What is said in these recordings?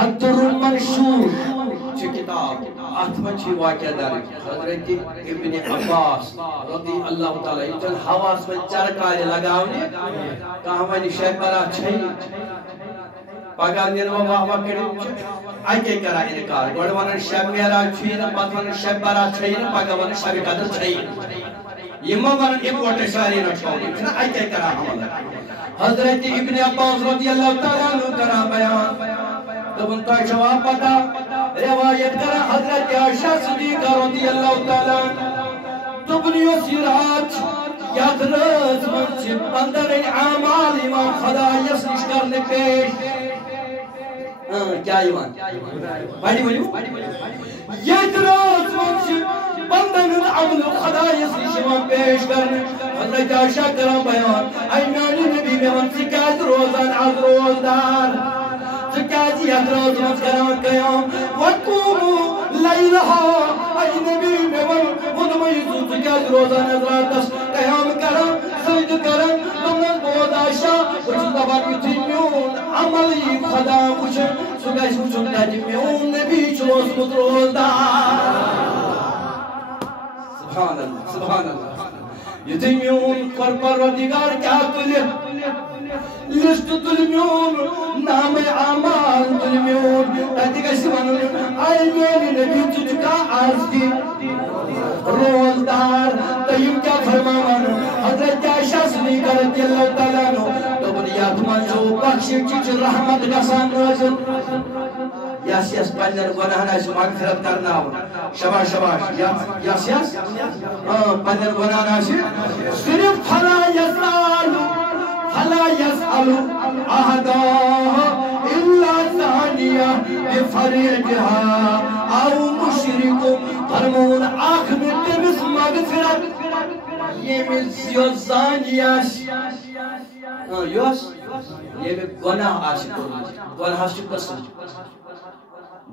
al Durr المنشور کتاب اتمنچی واقعہ دار حضرت ابن عباس رضی اللہ تعالی عنہ حواس میں چرکارے لگاونے کہاں ونی شیبرا چھئی پگہ نینو واہ واہ کریم اکے کرا انکار گوڑ ونن شب میرا چھئی نا پت ونن شیبرا چھئی نا پگہ ونن شب قدر چھئی یہ ونن اکوٹے ساری رکھاؤں نا اکے کرا حمل حضرت ابن عباس رضی اللہ تعالی عنہ کرا بیان دبن تو جواب پتا روایت کرا حضرت عائشہ صدیقہ رضی اللہ تعالی دبن یسیرات یاد رز منچ بندر اعمال امام خدا یسنش کرنے پیش کیا ایمان بڑی بڑی یاد رز منچ بندر عمل خدا یسنش امام پیش کرنے حضرت عائشہ کرا بیان ایمانی نبی میں من سکات روزان از روزدار سکاتی ادراز مذکران قیام وقومو لیلہا ای نبی میں ونمیزو سکاتی روزان ادراتس قیام کرم سجد کرم تمنن بود آشا وچن دبان یتیمیون عملی خدا وچن سکاش وچن تجمیون نبی چلوس مدروز دار سبحان اللہ سبحان اللہ یتیمیون پروردگار کیا تلے لست تلمیون نام اعمال تلمیون تاتی کسی منون آئی میلی نبی تجھکا عرض کی روزدار تیم کیا فرمان حضرت عائشہ صدیقہ رضی اللہ تعالیٰ عنہ تو بنیاد منشو بخشی چیچ رحمت گسان روزن یاس یاس پنجر گناہنا اس مغفرت کرنا ہو شباش شباش یاس یاس پنجر گناہنا اس صرف فلا یزالو فلا يسأل أحدا إلا ثانية بفريقها أو مشرك فرمون آخر تمس مغفرت يمس يزانياش يوش يمس گناہ آشکر گناہ شکسن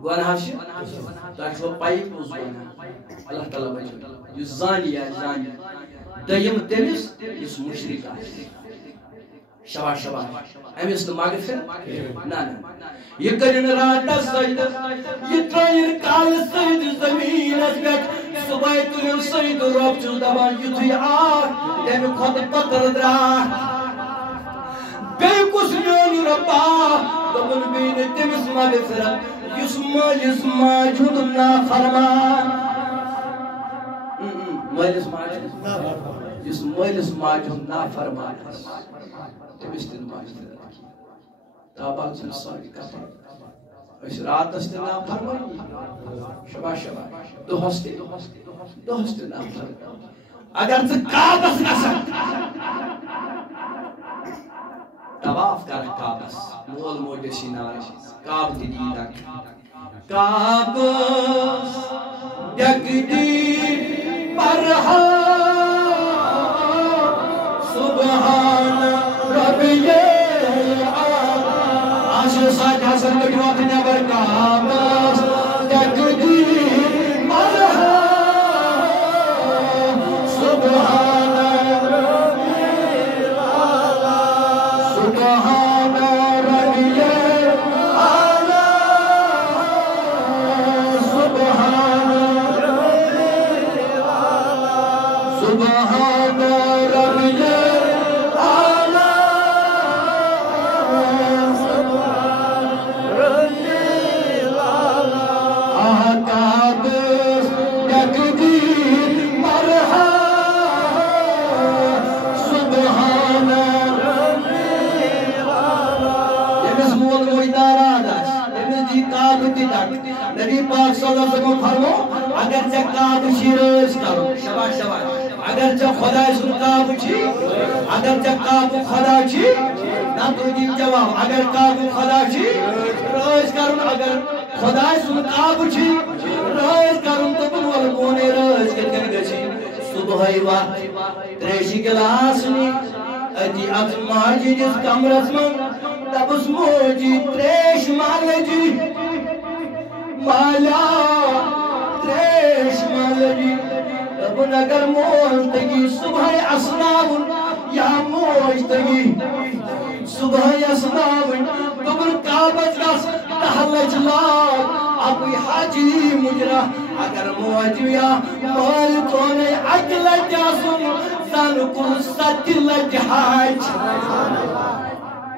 گناہ شکسن تاکہ وہ پائی پوز گناہ اللہ تعالیٰ بچے يزانياش دائم تمس يس مشرک آشکر شباش شباش امیس تو مغفرت نا نا یہ کرن رات سید یہ ترائر کال سید زمین اس بیٹ صبح تلیم سید رب چل دبان یتوی آر دیم خود پتر درا بے کس میون ربا دبن بین تیمس مغفرت یسما جھود نا فرمان مجلس ماجد یس مجلس ماجد نا فرمان تمستن ماجد تابع سن ساری کفر اس رات استنا فرمانی شباش شباش دوست نا فرمان اگر سے کابس نسن تواف کر کابس مول موجی سینار کاب دی دیدک کابس یکدی پرہا سبحان ربی آشو ساتھ حسن لگی وقت نبر کابس یکدی پرہا سبحان ربی سبحان ربی سبحان ربی نبی پاک صلی اللہ علیہ وسلم فرمو اگر چا کعب شیرز کرو شباش شباش اگر چا خدا سن کعب چی اگر چا کعب خدا چی نا تو دیم جواب اگر کعب خدا چی رز کرن اگر خدا سن کعب چی رز کرن تو بنوال گونے رز کرن گچی صبحی وقت تریشی گلاس نی ادی از ماجی جس کمرس من تبس موجی تریش مالجی مالا تریش مالجی ربن اگر موج تگی صبح اسناب یا موج تگی صبح اسناب تبر کعبت گس لچ لاگ ابوی حاجی مجرا اگر موجویا مال تونے اکل جاسم زن کن 7 لچ حاج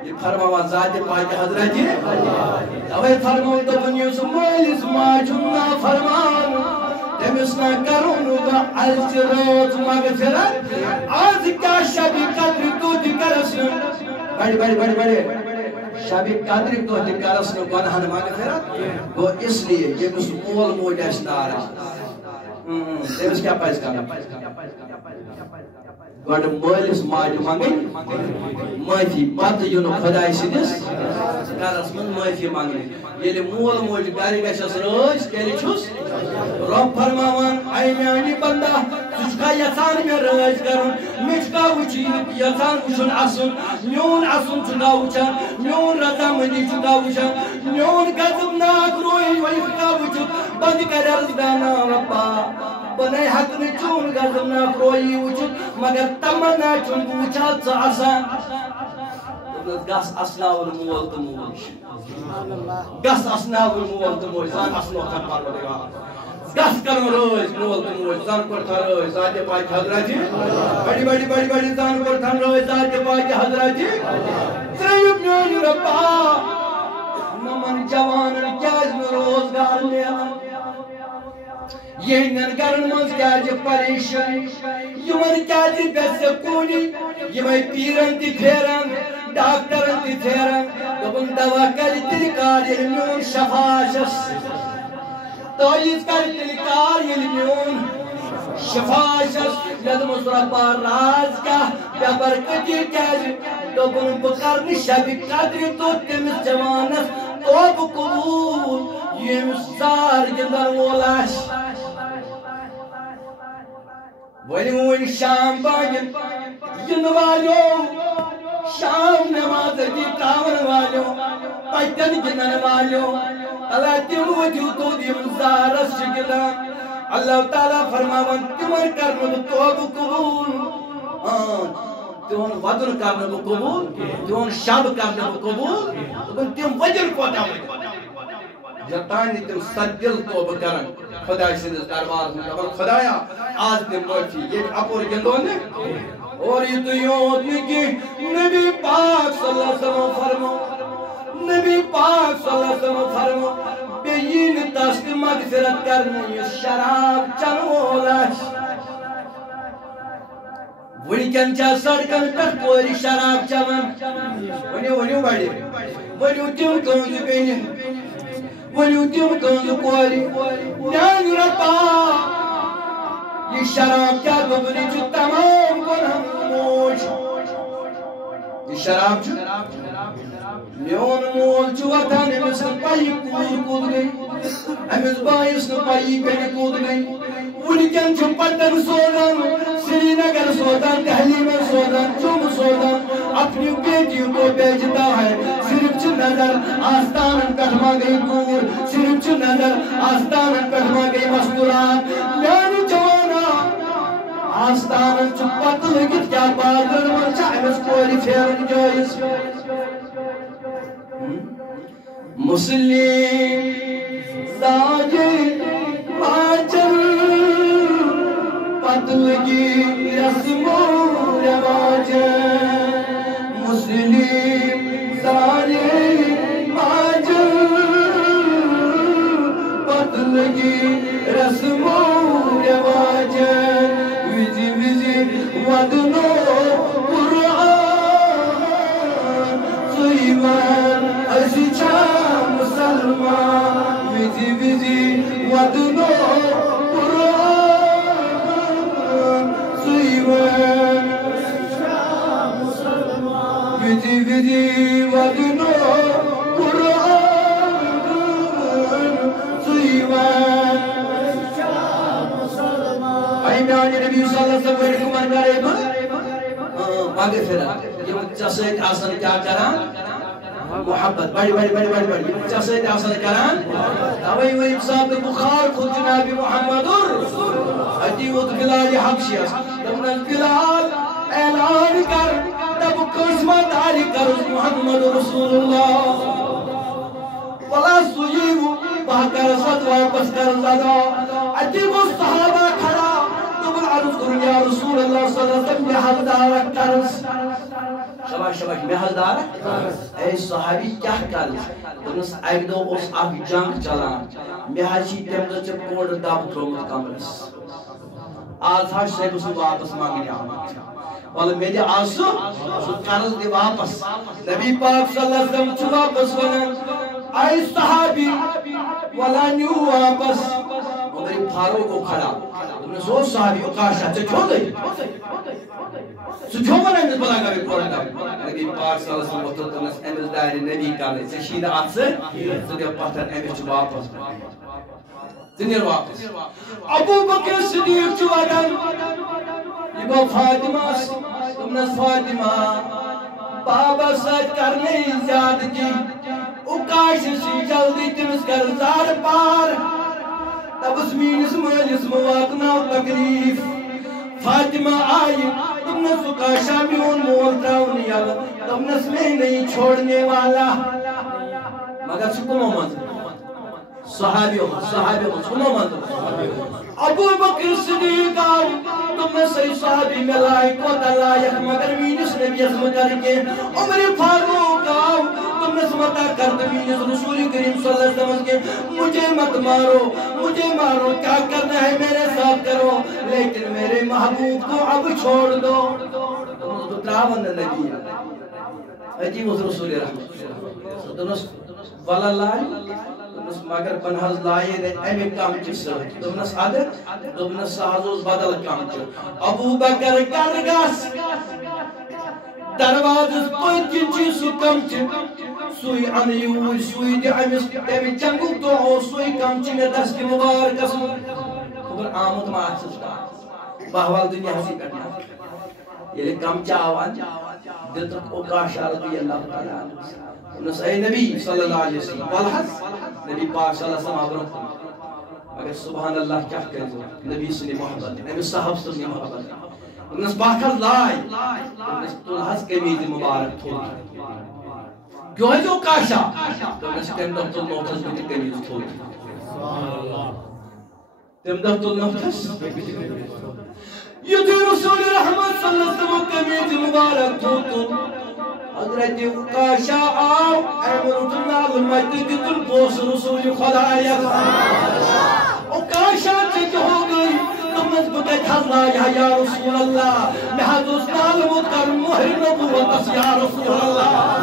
یہ فرماوا ذات پاک حضرت جی اوے فرماؤ دپن یس مالس ماجن نا فرمان تمس نا کرون گا الچ روز مغفرت آج کیا شبی قدر تو کرس بڑے شب قدر تو کرس گناہن مغفرت گو اس لیے یہ مول موج اس ناراض تمس کیا پز کرنا گوڑ مالس ماج منگن معافی پتہ یون خدای سندس گرس من معافی منگن ییٚلہِ مول موج گرِ گژھس رٲضۍ تیٚلہِ چھُس رب فرماوان اے میٛانہِ بندا ژٕ چھُکھا یژھان مےٚ رٲضۍ کرُن مےٚ چھُکھا یژھان وٕچھُن اَسُن میون اَسُن چھُکھا وٕچھان میون رضامندی چھُکھا وٕچھان میون غضبناک روی چھُکھا وٕچھِتھ بنٛد کریٚس دانا رۄبا بنے حق نہ چون غضبناک روی وٕچھِتھ مگر تمنا چھُن بہٕ وٕچھا ژٕ آسان گژھ اَسناوُن مول تہٕ موج گژھ اَسناوُن مول تہٕ موج زن اَسنوتھن پروردگار گژھ کرُن رٲضۍ مول تہٕ موج زن کوٚرتھن رٲضۍ ذاتِ پاک حضرت جی بڑی زن کوٚرتھن رٲضۍ ذاتِ پاک حضرت جی ترٛیٚیِم میٛانہِ رۄبا نمن جوانن کیٛازِ نہٕ روزگار میلان یہندین گرن مز کیٛازِ پریشٲنی یمن کیٛازِ بے سکوٗنی یمے پیرن تہِ پھیران ڈاکٹرن تہِ پھیران دوٚپُن دوا کرِ تیٚلہِ کار ییٚلہِ میون شفا آسٮ۪س تعویٖذ کرِ تیٚلہِ کار ییٚلہِ میون شفا آسٮ۪س مےٚ دوٚپمَس رۄبا راز کیٛاہ بے برکتی کیٛازِ دوٚپُن بہٕ کرٕ نہٕ شبِ قدرِ دۄہ تٔمِس جوانس توبہٕ قبوٗل ییٚمِس زار گِنٛدن وول آسہِ ون شام باغن ین والو شام نماز کی تراون والو پتن گنن والو اللہ تم وجو تو دیم زارس شکلا اللہ تعالی فرماون تمن کرن توب قبول تون ودن کرن قبول تون شب کرن قبول تم وجر کوتا جتان تم سدل توب کرن خدا سندس دربار میں خدایا آج دن معافی یہ اپور گندون اور یہ تو یاد نہیں کہ نبی پاک صلی اللہ علیہ وسلم فرمو نبی پاک صلی اللہ علیہ وسلم فرمو بیین تست مغفرت کرنے یہ شراب چنولاش ونکن چا سڑکن پر پوری شراب چلن ونیو بڑی ونیو تم کنز بینی ونیو تم کنز کوری نیان رپا یہ شراب کیا ببنی جو تمام گناہ موج یہ شراب جو میون مول جو وطن امس پائی کود گئی امس بائیس پائی کنی کود گئی ونکن چھ پتن سوزان سری نگر سوزان دہلی میں سوزان جم سوزان اپنی بیٹیوں کو بیچتا ہے صرف چھ نظر آستان کٹما گئی کور صرف چھ نظر آستان کٹما گئی مستورات میانی جوانا آستان چھ پت لگت کیا بادر من چھ امس کوری پھیرن جائز مسلم ساجد ماجر پتلگی رسم و رواج مسلم ساجد ماجر پتلگی رسم و رواج وزی وزی ودنو قرآن سیوان اسی مسلمان وزی وزی ودنو قرآن سیوان وزی وزی ودنو قرآن سیوان ایمان نبی صلی اللہ علیہ وسلم حکمان کرے مغفرت یہ چسیت آسان کیا کران محبت بڑی چسیت آسان کران اوئی وی صاحب بخار خود جناب محمد حدیوت بلال حبشیس دبنا بلال اعلان کر تب قسمت داری کر محمد رسول اللہ ولا سویو باکر صد واپس کر زدا عجیب صحابہ کھڑا تم عرض کرو یا رسول اللہ صلی اللہ علیہ وسلم میں حلدار کرس شباش شباش میں حلدار اے صحابی کیا کرس دنس ایک دو اس اخ جنگ چلان میں حجی تم دو چپ کوڑ دب ترومت کمرس آج ہاش سے بس واپس مانگنے آمد والا میں دے آسو سو قرض دے واپس نبی پاک صلی اللہ علیہ وسلم چھو واپس ونن آئی صحابی والا نیو واپس مدری پھارو کو کھڑا تم نے سو صحابی اکاشا چھو چھو گئی سو چھو منا اندر بلا گا بھی پورا گا نبی پاک صلی اللہ علیہ وسلم وقت تم نے اندر دائر نبی کارے سے شید آت سے سو دے پتھر اندر چھو واپس دنیر واپس ابو بکر صدیق چھو اگن یہ فاطمہ تم نے فاطمہ بابا ساتھ کرنے زیادہ کی اکاش سی جلدی تمس کر زار پار تب اس مینس مالس مواقنا تکلیف فاطمہ آئی تم نے سکاشا میون مول تراؤنی یالا تم نے میں نہیں چھوڑنے والا مگر سکمو منظر صحابیوں سنو منظر ابو بکر صدیق آئی تم نے صحیح صحابی میں لائق و دلائق مگر مینس نبی ازم کر کے عمر فاروق آؤ تم نے سمتا کر مینس رسول کریم صلی اللہ علیہ وسلم کے مجھے مت مارو کیا کرنا ہے میرے ساتھ کرو لیکن میرے محبوب کو اب چھوڑ دو تو تراون نبی عجیب اس رسول رحمت تمس والا لائی مگر بنحض لائے نے امی کام چس دمنس عدد دمنس سہزوز بدل کام چس ابو بکر کرگاس دروازس پنچن چی سو کم چس سوی انیوی سوی دی امس تیمی چنگو دعو سوی کم چی میں دست مبارکس خبر آمد ماتسس کا بہوال دنیا حسی کرنا یہ کم چاوان دل تک اوکاشا رضی اللہ تعالیٰ انس اے نبی صلی اللہ علیہ وسلم والحظ نبی پاک صلی اللہ علیہ وسلم اگر سبحان اللہ کیا کریں نبی صلی محبت نبی صاحب صلی محبت انس باکر لائی انس تلحظ کمیز مبارک تھوڑی کیوں ہے جو کاشا انس تم دفتر نوٹس بھی کمیز تھوڑی تم دفتر نوٹس یہ رسول رحمت صلی اللہ علیہ وسلم کمیز مبارک تھوڑی حضرت اکاشا آو امرتنا المجد البوس رسول خدایہ اکاشا چک ہو گئی تمس بکت حضرہ یا رسول اللہ میں حضرت نالمت کر مہر نبوت یا رسول اللہ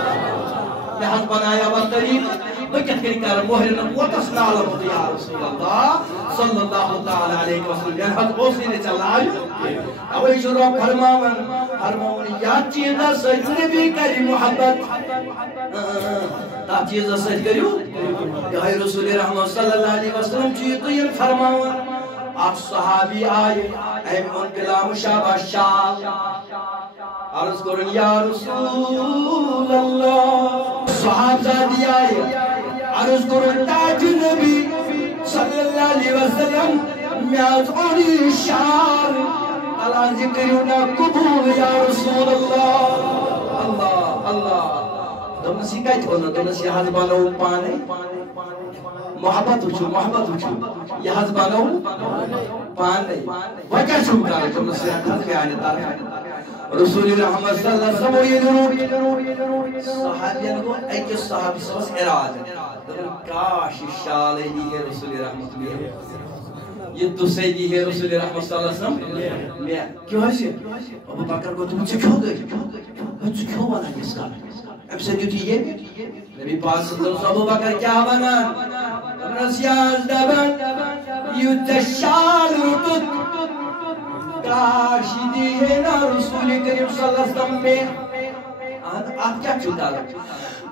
میں حضرت بنایا والطریق بکت کری کر مہر نبوت نالمت یا رسول اللہ صلی اللہ تعالی علیہ وسلم یعنی حضرت اوسی نے چلا آئے اوئی شروع فرماؤن یا چیزہ سجد نبی کری محبت تا چیزہ سجد کریو یا رسول رحمت صلی اللہ علیہ وسلم چیز تو یہ فرماؤن آپ صحابی آئے اے منقلام شابہ شاہ عرض کرن یا رسول اللہ صحابزادی آئے عرض کرن تاج نبی صلی اللہ علیہ وسلم میاز اولی شعر اللہ ذکرنا قبول یا رسول اللہ اللہ تم نسی کہت ہونا تم نسی حض بانو پانے محبت اچھو یہ حض بانو پانے وجہ چھوکا ہے تم نسی حض کے آنے تارے رسول رحمت صلی اللہ علیہ وسلم صحابیان کو ایک صحابی سوس اراد کاش شالے دی ہے رسول رحمت میں یہ تو سیدی ہے رسول رحمت صلی اللہ علیہ وسلم میں کیوں ہے سے ابو بکر کو تم سے کیوں گئی تم سے کیوں بنا اس کا اب سے جو تھی یہ نبی پاک صلی اللہ علیہ وسلم ابو بکر کیا بنا نسیاز دبن یتشال رتت کاش دی ہے نا رسول کریم صلی اللہ علیہ وسلم میں آپ کیا چھوٹا لگا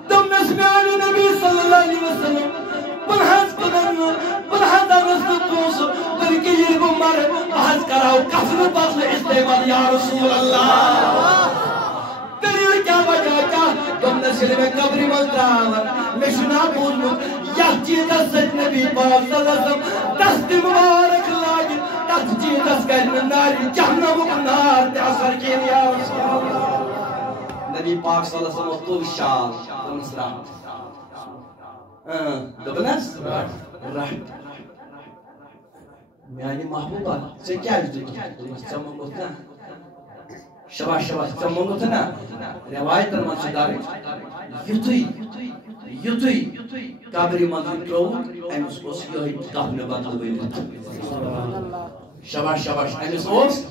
تم نسمیان نبی صلی اللہ علیہ وسلم برحض قدرنا برحض رسل توس بلکہ یہ گمار بحث کراؤ کفر بطل استعمال یا رسول اللہ دلیل کیا وجہ کیا تم نسل میں قبری مزدراون میں شنا بولمت یا چیزہ سج نبی پاک صلی اللہ علیہ وسلم دست مبارک لاجن دست چیزہ سکر ناری جہنم نار تے اثر کین یا رسول اللہ نبی پاک صلی اللہ علیہ وسلم تو شال تم نسرام دبنس رحت میانی محبوبہ سے کیا چمنگوت نا شباش شباش چمنگوت نا روایت من سے دارج یتوی قبری منزل ترو امس اس یہ کفن بدل ولت شباش شباش امس اس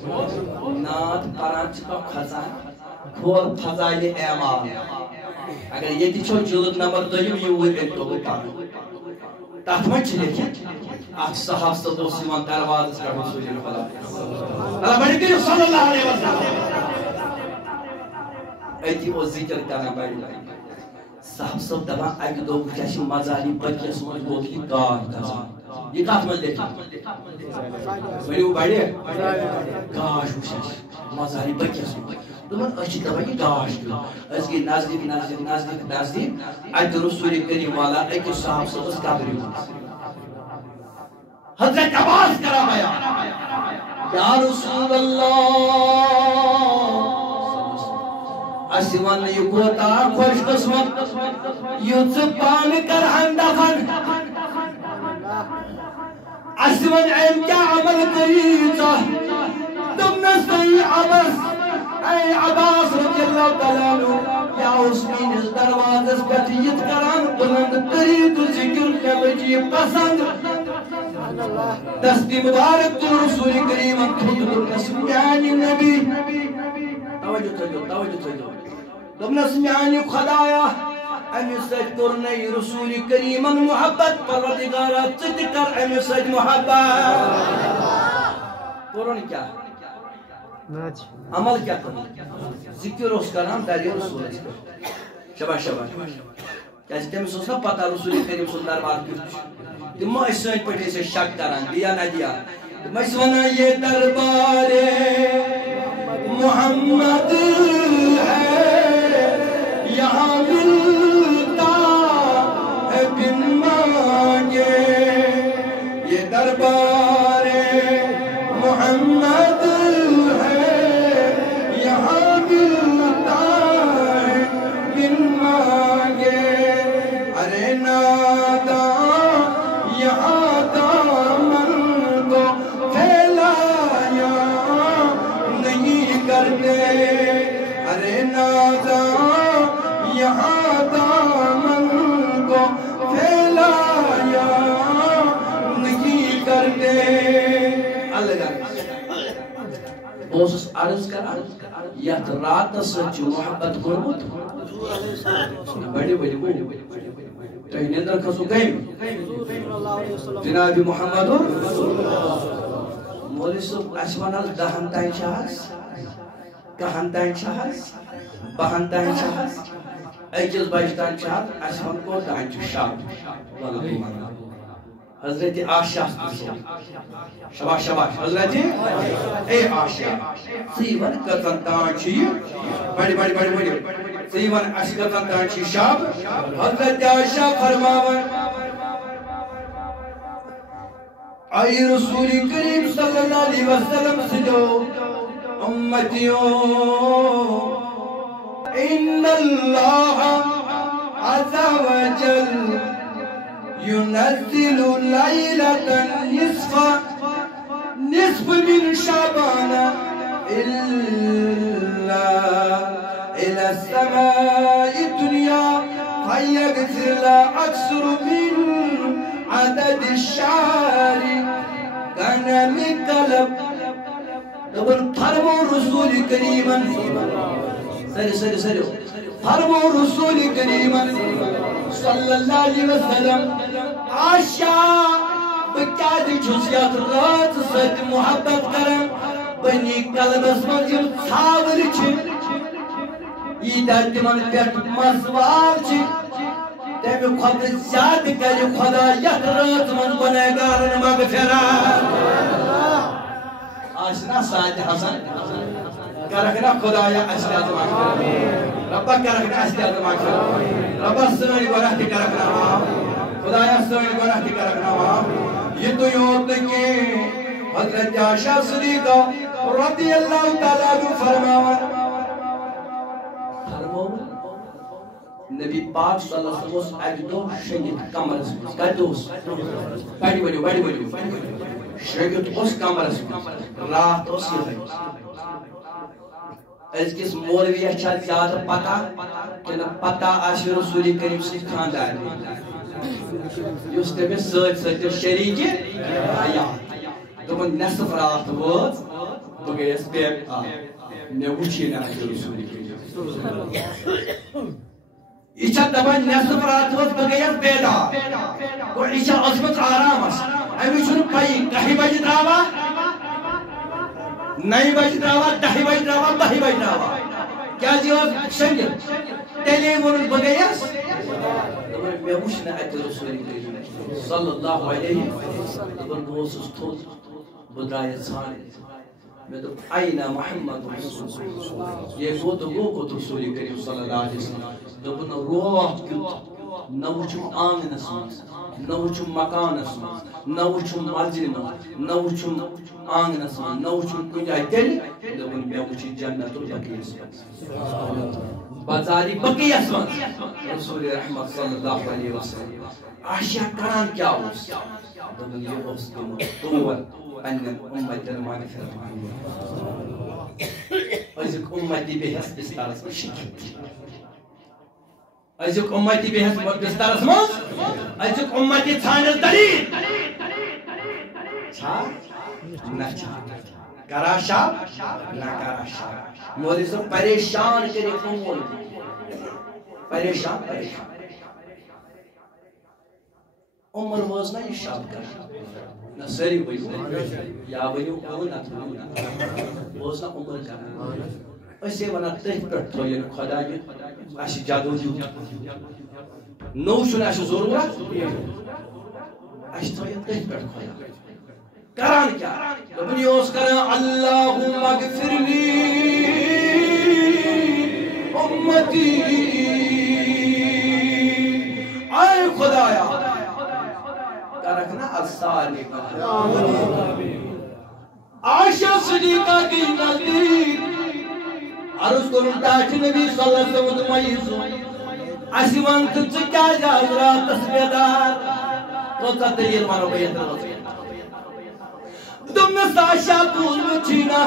نات پران چھ کھسان کھول فضائل اعمال اگر یہ چھو جلد نمبر 2 یہ تو پان تات من چھ لیکن اخ صحابہ تو سیمان دروازہ کا رسول خدا اللہ بڑی کہ صلی اللہ علیہ وسلم ایتی او ذکر کرنا بڑی صاحب سب دبا اگ دو کیسی مزاری بچے سمجھ بہت کی کار یہ کات من دیکھا میری وہ بڑی گاش وشش مزاری بچے سمجھ دمن اچھی دبا یہ گاش کیوں اس کی نزدیک اگ رسول کریم والا ایک صاحب سب اس قبری حضرت عباس کرا گیا یا رسول اللہ اسیوان یہ کوتا خوش قسمت یوز پان کر ہندفن اسیوان ایم کیا عمل کریتا تم نستی عباس اے عباس رضی اللہ تعالیٰ عنہ یا حسین اس دروازس کتیت کران بلند ترید ذکر کبجی پسند دستی مبارک تو رسول کریم خود نسمیانی نبی توجہ تم نسمیانی خدایا امی سج کرنی رسول کریم محبت پروردگارہ چت کر امی سج محبت قرآن کیا عمل کیا کرنا ذکر اس کا نام داری رسول شباش شباش کیسے تم سوچنا پتا رسول کریم صلی اللہ علیہ وسلم تم اسے پٹے سے شک کران دیا نہ دیا تم اس ونا یہ دربار محمد ہے یہاں ملتا ہے بن مانگے یہ دربار محمد ہے یہاں ملتا ہے بن مانگے ارے نادا یہاں دامن کو پھیلایا نہیں کرتے ارے نادا یہاں دامن کو پھیلایا نہیں کرتے بوسس عرض کر یت رات سچ محبت کرمت بڑی تو نیندر کھسو گئی جناب محمد مولی صبح اسوانال دہن تائن شاہس کہن تائن شاہس بہن تائن شاہس ایکس بائش تائن شاہس اسوان کو تائن شاہس حضرت آشا شباش شباش حضرت اے آشا سیون کتن تانچی بڑی سیون اشکتن تانچی شاب حضرت آشا فرماون آئی رسول کریم صلی اللہ علیہ وسلم سے جو امتیوں ان اللہ عز و جل ينزل ليلة نصف من شعبان إلا إلى السماء الدنيا فيغفر لا أكثر من عدد الشعر كان من قلب دبن فرمو رسول كريما سري فرمو رسول كريما صلی اللہ علیہ وسلم آشا بکیاد جھسیات رات سید محبت کرم بنی قلبس منجم ثاور چھ ایدار تمن پیٹ مسوال چھ تیمی خود زیاد کری خدا یک رات من بنے گارن مغفران آشنا ساید حسن کرکنا خدایا اسلیات مغفران ربا کرکنا اسلیات مغفران ربا سنوی گناہ کی کرکنا خدایا سنوی گناہ کی کرکنا یہ تو یود کے حضرت عائشہ صدیقہ رضی اللہ تعالیٰ عنہ فرماون نبی پاک صلی اللہ علیہ وسلم اکہ دو شنگت کمرس مز کتوس بڑی شنگت اس کمرس مز رات اس یہ کس مولوی اچھا زیادہ پتہ کہ پتہ آشی رسول کریم سے خاندار یس تمس ست شریک حیات دپن نصف رات وٲژ بہٕ گٔیَس بے مےٚ وٕچھی نہٕ اَتہِ رسول کریم یہ دپان نصف رات وٲژ بہٕ گٔیَس بیدار گوٚو یہِ چھےٚ ٲسمٕژ آرامس أمِس چھُنہٕ پَیی 10 بجہِ درٛاوا 9 بجہِ درٛاوا 10 بجہِ درٛاوا 12 بجہِ درٛاوا کیٛازِ یہِ ٲس شٔنگِتھ تیٚلے ووٚنُن بہٕ گٔیَس دپان مےٚ وٕچھ نہٕ اَتہِ رسول کریم صلی اللہ علیہ دپان بہٕ اوسُس تھوٚد بہٕ درٛایس ژھانٛڈنہِ میں تو آئینہ محمد رسول یہ گوت رسول کریم صلی اللہ علیہ وسلم دپن روح کیت نہ وچھم آنگنس مز نہ وچھم مکانس مز نہ وچھم مسجد مز نہ وچھم آنگنس مز نہ وچھم کن جائے تیل دپن مے وچھی جنت البقیعس مز بازاری بقیعس مز رسول رحمت صلی اللہ علیہ وسلم عائشہ کران کیا اوس دپن یہ اوس تور أن أمتي المغفرة أزيك أمتي بهس بستارس مشكلت أزيك أمتي بهس بستارس مز أزيك أمتي ثانيس دليل شا نچا کراشا نہ کراشا مولوی صاحب پریشان کرے قوم پریشان عمر واز نہ یہ شاد کر نہ سری بھئی یا بنیو اون اتھو بوز نہ عمر کر اسے ونا تہ پٹھ تھوین خدا یہ اش جادو جو نو شنا اش ضرورت اش تھوین تہ پٹھ خدا کران کیا دبنیوس کران اللهم اغفر لي امتی اے خدایا رکھنا الصالح عائشہ صدیقہ کی نزدیک عرض کرن تاچ نبی صلی اللہ علیہ وسلم مئیز اسیوان تچ کیا حضرات تسبیدار تو دلیل مانو بیت دمس عائشہ پوز وچھینا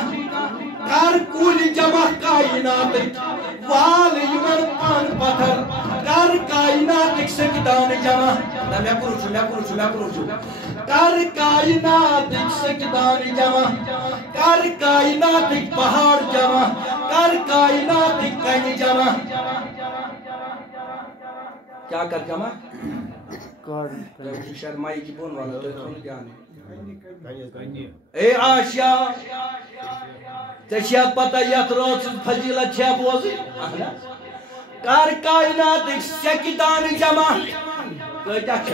کار کول جمع کائنات وال یمن پان پتھر کار کائنات ایک سکدان جمع نہ میں کروچو کار کائنات ایک سکدان جمع کار کائنات ایک پہاڑ جمع کار کائنات ایک کنی جمع کیا کر جمع شرمائی کی بون والا تو کھول کیا نہیں اے عائشہ تشیا پتہ یت روز فضیلت چھا بوزی کار کائنات ایک سکدان جمع کتا چھ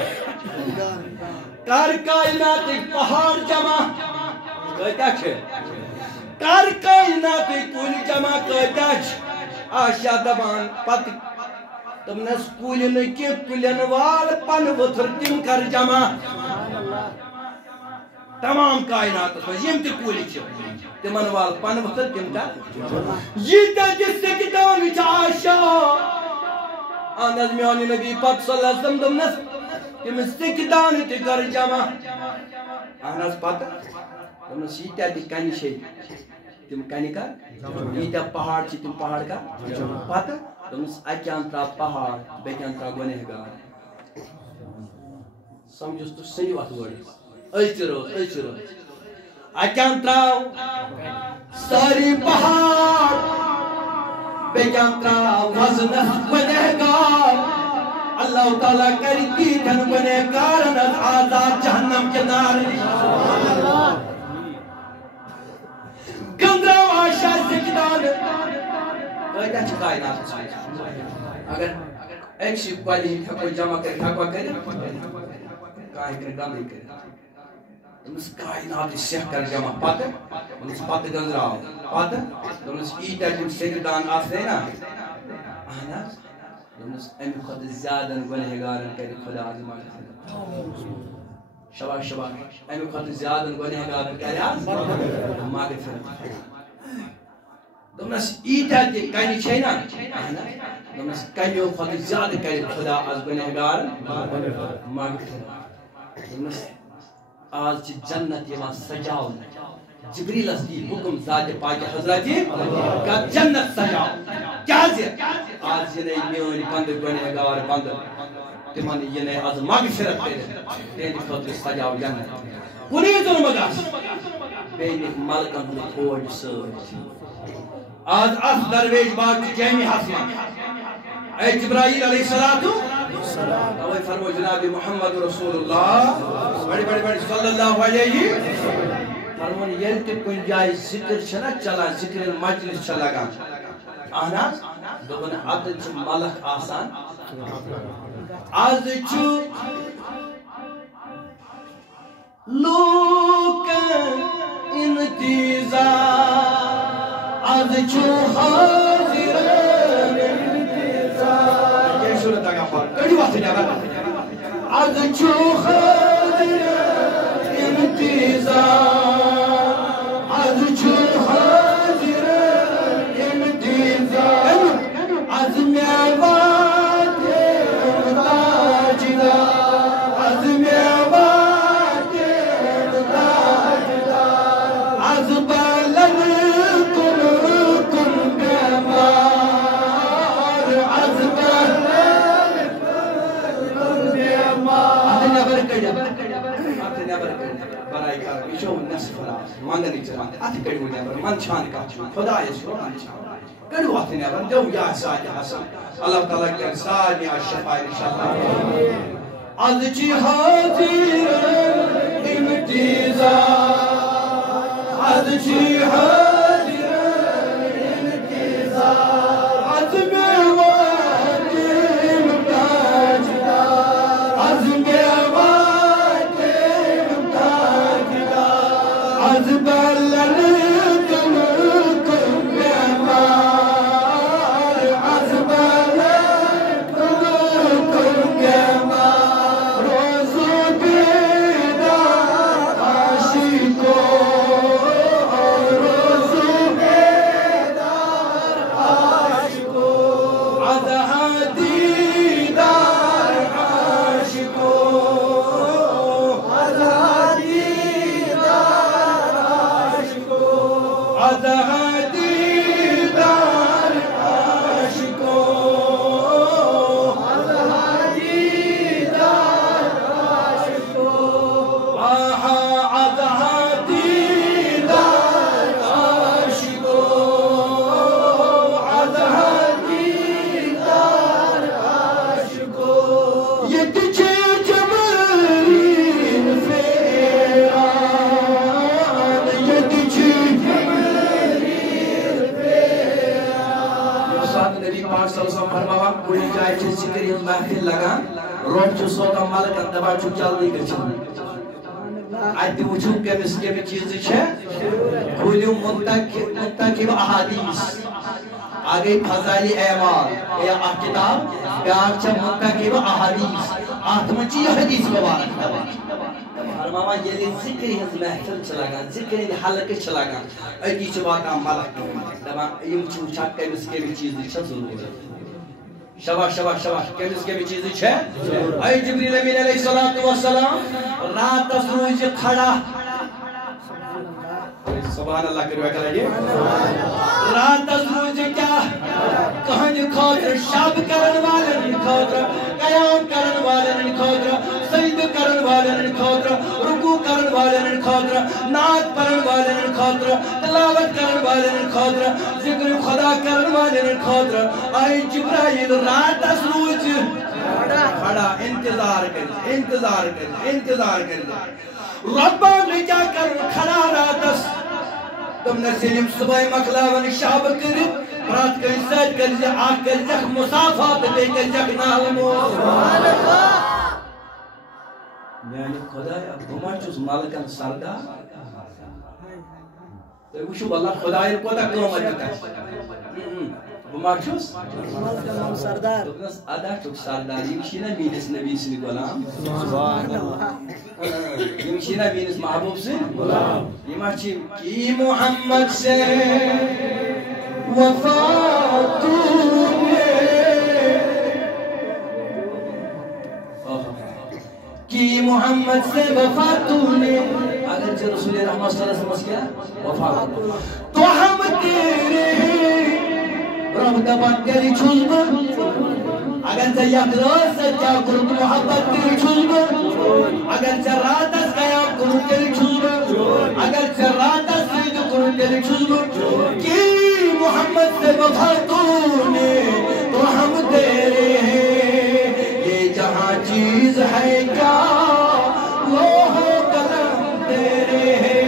کار کائنات ایک پہاڑ جمع کتا چھ کار کائنات ایک کولی جمع کتا چھ عائشہ دبان پتہ تم نس کولی نکی کلین وال پن وطر تم کر جمع تمام کائنات میں یم تہ کولی چھ تمن وال پن وطر تم کر یہ تجس سکدان وچ عائشہ آناز میانی نبی پاک صلی اللہ علیہ وسلم دمنس تم سکدان تہ کر جمع آناز پتہ دمنس یہ تہ کنی شے تم کنی کر یہ تہ پہاڑ چھ تم پہاڑ کر پتہ دمنس اکیان ترا پہاڑ بیکیان ترا گنہگار سمجھس تو صحیح وقت ورڈ اچروز اکیان تراو ساری پہاڑ بیکیان تراو وزنس گنہگار اللہ تعالیٰ کرتی دن گنہگارن از آزاد جہنم کے نار گندراو عائشہ سکدان قیدہ چھ کائنات اگر ایک شیف والی کوئی جمع کرے تھاکوا کرے کائی کرے گامی کرے دمس کائنات شیخ کر جمع پاتہ دمس پاتہ گندراو پاتہ دمس ایتا جم سکدان آسے نا آنا دمس امی خود زیادہ گنہگارن کرے خدا عظیم شباش امی خود زیادہ گنہگارن کرے مغفرت دوپنس ایتا تہ کنہ چھینا دوپنس کنیو کھت زیادہ کر خدا از گنہگار مغفرت دوپنس آج چھ جنت یوان سجاؤ جبریلس دی حکم ذات پاک حضرت کا جنت سجاؤ کیازِ آج یہ میون بند گنہگار بند تمن یہ از مغفرت تہندِ خاطر سجاؤ جنت کُنی ظلم گژھ بیٚیہِ ملکن ہُنٛد فوج سۭتۍ آج اس درویش باغ جامع حسن اے جبرائیل علیہ السلام اوے فرمو جناب محمد رسول اللہ بڑی بڑی بڑی صلی اللہ علیہ فرمون یل تہ کن جائے ذکر چھنا چلان ذکر مجلس چھ لگان اہنا دوپن ات چھ ملک آسان آز چھ لوک انتظار آز چھ حاضران انتظار یہ صورت آگا پر کڑی بات جا رہا آز چھ حاضران انتظار آز چھ حاضران انتظار آز میوات تاجدار آز میوات تاجدار آز بلن کن بیمار آز بلن کن بیمار آز نبر کڑیا برائی کار ایشو نصف راز مندنی چران آتی کڑو نیبر من چھان کا خدا یسو من چھان کڑو آتی نیبر جو یا ساجی حسن اللہ تعالیٰ کے ساجی شفائی انشاءاللہ آز چی حاضر انتظار آز چی حاضر انتظار آز میوات تاجدار آز میوات تاجدار آز بلن کن بیمار آز بلن کن بیمار روزو بیدار عاشقو روزو بیدار عاشقو عدها دیدار عاشقو عدها دیدار عاشقو عدها دیدار عاشقو عدها دیدار عاشقو آہا عدها دیدار عاشقو عدها دیدار عاشقو یہ تجھے جبریل فیران یہ تجھے جبریل فیران استاد نبی پاک صلی اللہ علیہ وسلم فرماوا کوئی جائے چھ ذکر ہن محفل لگان روم چھ سوتا ملک دبا چھ جلدی گژھان ات وچھو کمس کم چیز چھ کھولیو منتخب احادیث آگے فضائل اعمال یا کتاب بیاکھ چھ منتخب احادیث آتمن چھ حدیث مبارک فرماوا یلی ذکر ہن محفل چھ لگان ذکر ہن حلقہ چھ لگان اتی چھ واتان ملک دپان یم چھ وچھان کمس کم چیز چھ ضرورت شباش شباش شباش کمس کم چیز چھ اے جبریل امین علیہ السلام رات روز کھڑا سبحان اللہ کرو کرائیے رات روز کیا کہانی خاطر شب کرن والن خاطر قیام کرن والن خاطر سجد کرن والن خاطر رکوع کرن والن خاطر نعت پڑھن والن خاطر تلاوت کرن والن خاطر ذکر خدا کرن والن خاطر اے جبرائیل رات روز کھڑا انتظار کر ربا نے کیا کر کھڑا راتس تم نے سلیم صبح مکلاون شاب کرت رات کا انسان کر جا آگ کر جا مسافات لے کر جا نالمو سبحان اللہ یعنی خدای بمان چوز مالکان سردار تو وشو اللہ خدای کو دا کلمہ دیتا بمان چوز مالکان سردار تو بس ادا چوز سردار یمشینا مینس نبی سن غلام سبحان اللہ یمشینا مینس محبوب سن غلام یمشی کی محمد سے وفا تُونے کی محمد سے وفا تُونے اگرچہ رسول رحمت صلی اللہ علیہ وسلم کیا وفا تو ہم تیرے رب دبان تیری چھوز اگر سے یک روز سچا کرد محبت تیری چھوز اگر سے رات اس قیام کرد تیری چھوز اگر سے رات اس سید کرد تیری چھوز کی محمد سے وفا تونے تو ہم تیرے ہیں یہ جہاں چیز ہے کیا لوح قلم تیرے ہیں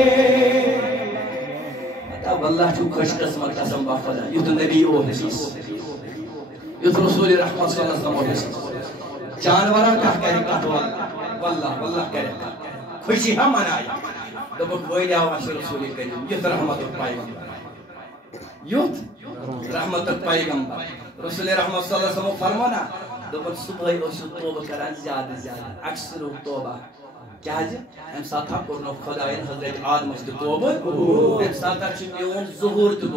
واللہ چھو خوش قسمت قسم بافدہ یہ تو نبی او حسیس یہ تو رسول رحمت صلی اللہ علیہ وسلم او حسیس جانورہ کہہ کرے کہا واللہ کرے خوشی ہم منائی دبک وہی لیاو اشی رسول کریم یہ تو رحمت پیغمبر یہ رحمت پیغمبر رسول رحمت صلی اللہ علیہ وسلم فرمانا دبک صبح اوشو توبہ کران زیادہ اکثر توبہ کیا جی ہم ساتھا کرنو خدایان حضرت آدم اس توبہ ہم ساتھا چھ میون ظہور تو